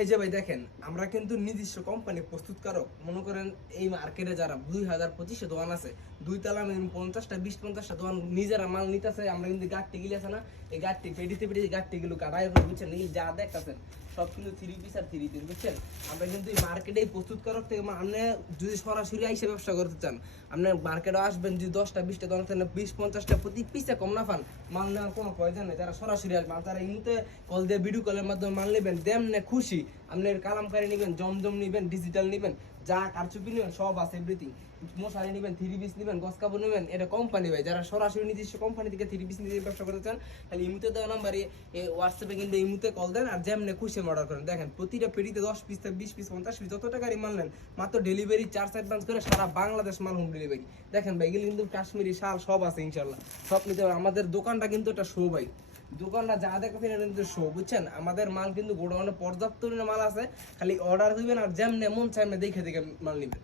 এই যে ভাই দেখেন, আমরা কিন্তু নিজস্ব কোম্পানি প্রস্তুতকারক। মনে করেন এই মার্কেটে যারা 2025-এ দোকান আছে, 2 তলা মিনিমাম 50টা 20-50টা দোকান নিজেরা মাল নিতেছে। আমরা কিন্তু গাড়টি গিলে আছে না, এই গাড়টি পেডিতে গাড়টি গুলো কাটাই বুঝছেন, এই যা দেখতেছেন সব কিন্তু 3 পিস আর 3 পিস বুঝছেন। আমরা কিন্তু এই মার্কেটে প্রস্তুতকারক থেকে আপনি যদি সরাসরি আইসে ব্যবসা করতে চান, আপনি মার্কেটে আসবেন, যদি 10টা 20টা দোকান থেকে 20-50টা প্রতি পিসে কম না পান, মাল নেওয়ার কোনো প্রয়োজন নেই। যারা সরাসরি আসবেন, তারা এই মুহূর্তে কল দিয়ে ভিডিও কলের মাধ্যমে মাল নেবেন, দেমনে খুশি। আপনার কালামকারি নেবেন, জমজম নেবেন, ডিজিটাল নেবেন, যা কারচুপি নেবেন সব আছে, এভরিথিং। মশারি নেবেন, 3 পিস নেবেন, গস কাপড় নেবেন, এটা কোম্পানি ভাই। যারা সরাসরি নিজস্ব কোম্পানি থেকে 3 পিস নিয়ে ব্যবসা করতে চান, তাহলে ইমুতে দেওয়া নাম্বারে হোয়াটসঅ্যাপে কিন্তু ইমুতে কল দেন, আর যেমনে খুশি অর্ডার করেন। দেখেন প্রতিটা পেটিতে 10 পিস থেকে 20 পিস 50 পিস যত টাকারই মাল নেন, মাত্র ডেলিভারি চার্জ অ্যাডভান্স করে সারা বাংলাদেশ মাল হোম ডেলিভারি। দেখেন ভাই, এগুলো কিন্তু কাশ্মীরি শাল সব আছে ইনশাল্লাহ, সব নিতে হবে। আমাদের দোকানটা কিন্তু একটা শো ভাই, দোকানটা যা দেখেন এটা কিন্তু শো বুঝছেন। আমাদের মাল কিন্তু গোডাউনে পর্যাপ্ত মাল আছে, খালি অর্ডার দিবেন আর যেমন মন চাই দেখে দেখে মাল নিবেন।